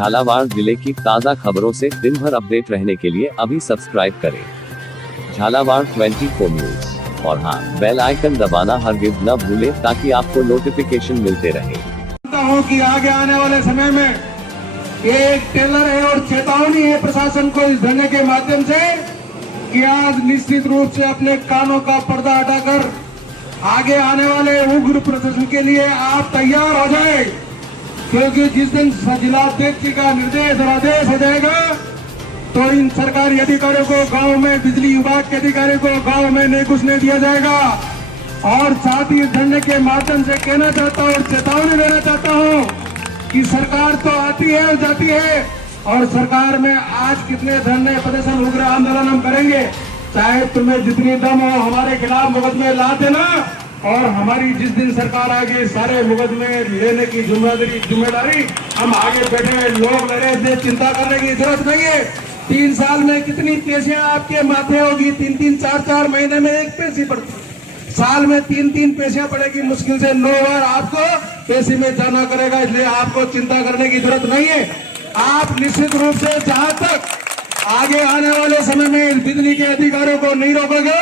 झालावाड़ जिले की ताज़ा खबरों से दिन भर अपडेट रहने के लिए अभी सब्सक्राइब करें झालावाड़ 24 न्यूज और हाँ, बेल आइकन दबाना हरगिज न भूलें ताकि आपको नोटिफिकेशन मिलते रहे। कि आगे आने वाले समय में ये एक टेलर है और चेतावनी है प्रशासन को इस धरने के माध्यम से कि आज निश्चित रूप से अपने कानों का पर्दा हटाकर आगे आने वाले उग्र प्रदर्शन के लिए आप तैयार हो जाए, क्योंकि जिस दिन जिलाध्यक्ष का निर्देश और आदेश हो जाएगा तो इन सरकारी अधिकारियों को गांव में, बिजली विभाग के अधिकारियों को गांव में नहीं घुसने दिया जाएगा। और साथ ही धरने के माध्यम से कहना चाहता हूँ और चेतावनी देना चाहता हूँ कि सरकार तो आती है और जाती है, और सरकार में आज कितने धरने, प्रदर्शन, उग्र आंदोलन हम करेंगे, चाहे तुम्हें जितनी दम हो हमारे खिलाफ मुकदमे ला देना, और हमारी जिस दिन सरकार आ गई सारे मुकदमे लेने की जिम्मेदारी हम आगे बैठे लोग ले रहे, चिंता करने की जरूरत नहीं है। 3 साल में कितनी पेशियां आपके माथे होगी, 3-3, 4-4 महीने में एक पेशी पड़ती, साल में 3-3 पेशियां पड़ेगी, मुश्किल से 9 बार आपको पेशी में जाना करेगा, इसलिए आपको चिंता करने की जरूरत नहीं है। आप निश्चित रूप से जहां तक आगे आने वाले समय में बिजली के अधिकारियों को नहीं रोकोगे,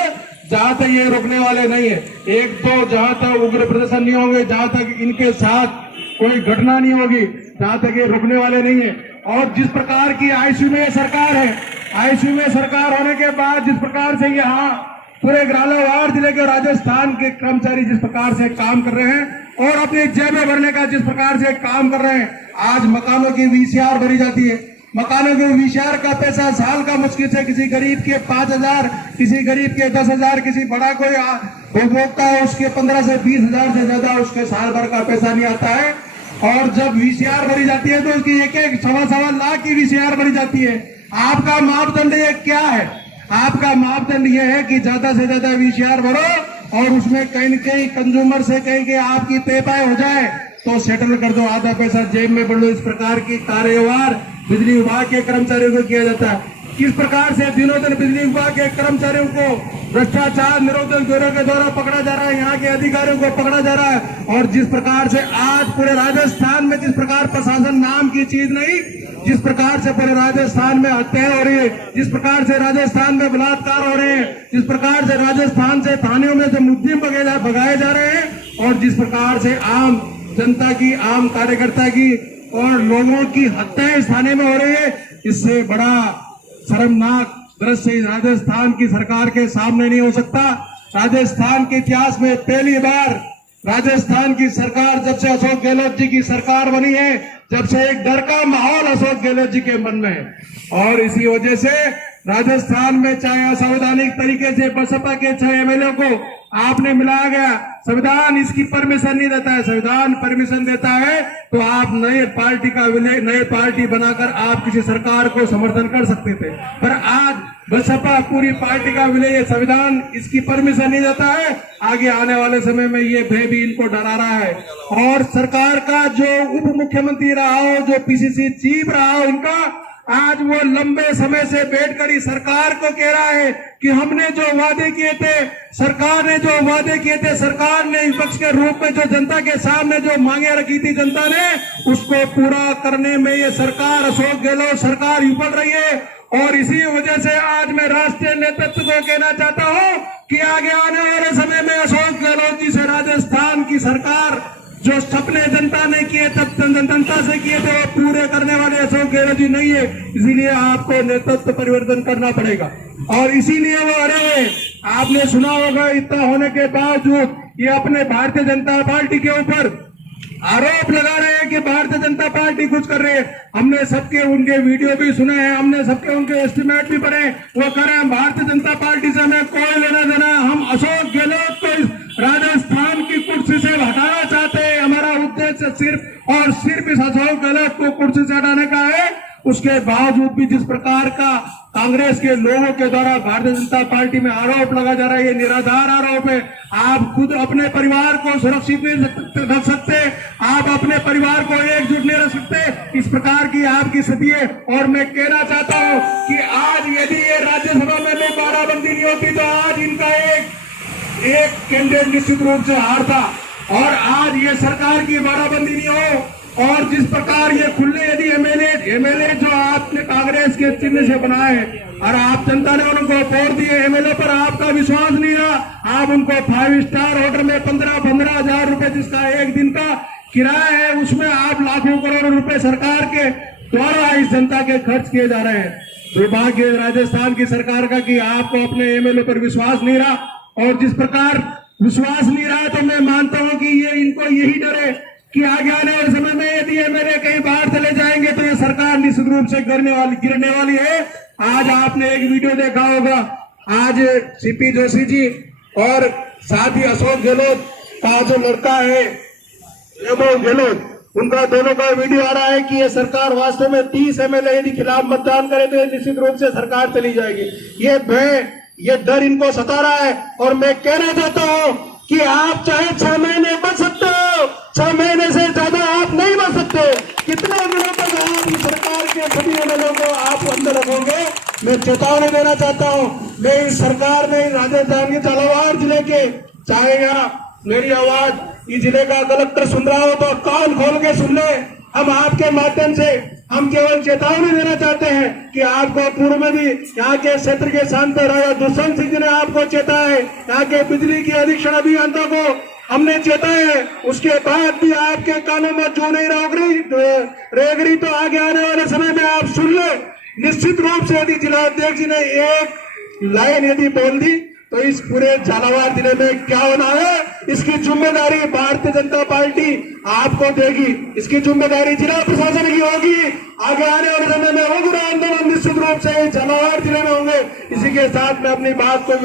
जहां तक ये रुकने वाले नहीं है। एक तो जहां तक उग्र प्रदर्शन नहीं होंगे, जहां तक इनके साथ कोई घटना नहीं होगी, जहां तक ये रुकने वाले नहीं है। और जिस प्रकार की आईसीयू में सरकार है, आईसीयू में सरकार होने के बाद जिस प्रकार से यहाँ पूरे झालावाड़ जिले के राजस्थान के कर्मचारी जिस प्रकार से काम कर रहे हैं और अपनी जेबें भरने का जिस प्रकार से काम कर रहे हैं, आज मकानों की वीसीआर भरी जाती है, मकानों के वीसीआर का पैसा साल का मुश्किल से किसी गरीब के 5,000, किसी गरीब के 10,000, किसी बड़ा कोई उपभोक्ता है उसके 15 से 20 हजार से ज्यादा उसके साल भर का पैसा नहीं आता है। और जब वीसीआर भरी जाती है तो उसकी एक 1.25 लाख की वीसीआर भरी जाती है। आपका मापदंड ये क्या है? आपका मापदंड ये है कि ज्यादा से ज्यादा वीसीआर भरो और उसमें कहीं न कहीं कंज्यूमर से कहीं आपकी पे पाए हो जाए तो सेटल कर दो, आधा पैसा जेब में बढ़ लो। इस प्रकार की कार्यवार बिजली विभाग के कर्मचारियों को किया जाता है। किस प्रकार से दिनों दिन बिजली विभाग के कर्मचारियों को भ्रष्टाचार निरोधक ब्यूरो के द्वारा पकड़ा जा रहा है, यहाँ के अधिकारियों को पकड़ा जा रहा है। और जिस प्रकार से आज पूरे राजस्थान में जिस प्रकार प्रशासन नाम की चीज नहीं, जिस प्रकार से पूरे राजस्थान में हत्याएं हो रही है, जिस प्रकार से राजस्थान में बलात्कार हो रहे हैं, जिस प्रकार से राजस्थान से थानों में से मुद्दे भगाए जा रहे हैं, और जिस प्रकार से आम जनता की, आम कार्यकर्ता की और लोगों की हत्याएं थाने में हो रही है, इससे बड़ा शर्मनाक दृश्य राजस्थान की सरकार के सामने नहीं हो सकता। राजस्थान के इतिहास में पहली बार राजस्थान की सरकार, जब से अशोक गहलोत जी की सरकार बनी है, जब से एक डर का माहौल अशोक गहलोत जी के मन में है। और इसी वजह से राजस्थान में चाहे असंवैधानिक तरीके से बसपा के 6 एमएलए को आपने मिलाया गया, संविधान इसकी परमिशन नहीं देता है। संविधान परमिशन देता है तो आप नए पार्टी बनाकर आप किसी सरकार को समर्थन कर सकते थे, पर आज बसपा पूरी पार्टी का विलय, संविधान इसकी परमिशन नहीं देता है। आगे आने वाले समय में ये भय भी इनको डरा रहा है। और सरकार का जो उप मुख्यमंत्री रहा हो, जो पीसीसी चीफ रहा हो, इनका आज वो लंबे समय से बैठकर ही सरकार को कह रहा है कि हमने जो वादे किए थे, सरकार ने जो वादे किए थे, सरकार ने विपक्ष के रूप में जो जनता के सामने जो मांगे रखी थी जनता ने, उसको पूरा करने में ये सरकार, अशोक गहलोत सरकार विफल रही है। और इसी वजह से आज मैं राष्ट्रीय नेतृत्व को कहना चाहता हूं कि आगे आने वाले समय में अशोक गहलोत जी से राजस्थान की सरकार जो सपने जनता ने किए, तब जनता से किए थे, वो पूरे करने वाले अशोक गहलोत जी नहीं है। इसीलिए आपको नेतृत्व परिवर्तन करना पड़ेगा और इसीलिए वो अरे हुए। आपने सुना होगा, इतना होने के बावजूद ये अपने भारतीय जनता पार्टी के ऊपर आरोप लगा रहे हैं कि भारतीय जनता पार्टी कुछ कर रही है। हमने सबके उनके वीडियो भी सुने हैं, हमने सबके उनके एस्टिमेट भी पढ़े। वो कह रहे हैं भारतीय जनता पार्टी से हमें कोई लेना देना, हम अशोक गहलोत को इस राजस्थान की कुर्सी से हटाना चाहते हैं। हमारा उद्देश्य सिर्फ और सिर्फ इस अशोक गहलोत को कुर्सी से हटाने का है। उसके बावजूद भी जिस प्रकार का कांग्रेस के लोगों के द्वारा भारतीय जनता पार्टी में आरोप लगा जा रहा है, ये निराधार आरोप है। आप खुद अपने परिवार को सुरक्षित नहीं रख सकते, आप अपने परिवार को एकजुट नहीं रख सकते। इस प्रकार की आपकी स्थिति है। और मैं कहना चाहता हूं कि आज यदि ये राज्यसभा में बाराबंदी नहीं होती तो आज इनका एक कैंडिडेट निश्चित रूप से हारता। और आज ये सरकार की बाराबंदी नहीं हो और जिस प्रकार ये खुले यदि एमएलए जो आपने कांग्रेस के चिन्ह से बनाए और आप जनता ने उनको वोट दिए, एमएलए पर आपका विश्वास नहीं रहा, आप उनको 5 स्टार होटल में 15 हजार रुपए जिसका एक दिन का किराया है उसमें आप लाखों करोड़ों रुपए सरकार के द्वारा इस जनता के खर्च किए जा रहे हैं। दुर्भाग्य राजस्थान की सरकार का कि आपको अपने एमएलए पर विश्वास नहीं रहा, और जिस प्रकार विश्वास नहीं रहा तो मैं मानता हूं कि ये इनको यही डर है कि आगे आने वाले समय में यदि एमएलए कहीं बाहर चले जाएंगे तो ये सरकार निश्चित रूप से गिरने वाली है। आज आपने एक वीडियो देखा होगा, आज सीपी जोशी जी और साथ ही अशोक गहलोत का जो लड़का है वैभव गहलोत, उनका दोनों का वीडियो आ रहा है कि ये सरकार वास्तव में 30 एमएलए यदि खिलाफ मतदान करे तो निश्चित रूप से सरकार चली जाएगी। ये भय, ये डर इनको सता रहा है। और मैं कहना चाहता हूं कि आप चाहे 6 महीने बच सकते हो, 6 महीने से ज्यादा आप नहीं बच सकते। कितने दिनों तक आप इस सरकार के सभी एमएलए को आप अंदर रखोगे? मैं चेतावनी देना चाहता हूं। मैं इस सरकार में राजस्थान के झालावाड़ जिले के, चाहे यहाँ मेरी आवाज इस जिले का कलेक्टर सुन रहा हो तो कान खोल के सुन ले। हम आपके माध्यम से हम केवल चेतावनी देना चाहते हैं कि आपको पूर्व में भी यहाँ के क्षेत्र के सांसद राजा दुष्यंत सिंह जी ने आपको चेताया है, यहाँ के बिजली के अधीक्षण अभियंता को हमने चेताया है, उसके बाद भी आपके कानों में जो नहीं रहेगी तो आगे आने वाले समय में आप सुन ले। निश्चित रूप से यदि जिलाध्यक्ष जी ने एक लाइन यदि बोल दी तो इस पूरे झालावाड़ जिले में क्या होना है, इसकी जिम्मेदारी भारतीय जनता पार्टी आपको देगी। इसकी जिम्मेदारी जिला प्रशासन की होगी। आगे आने वाले समय में उग्र आंदोलन निश्चित रूप से झालावाड़ जिले में होंगे। इसी के साथ मैं अपनी बात को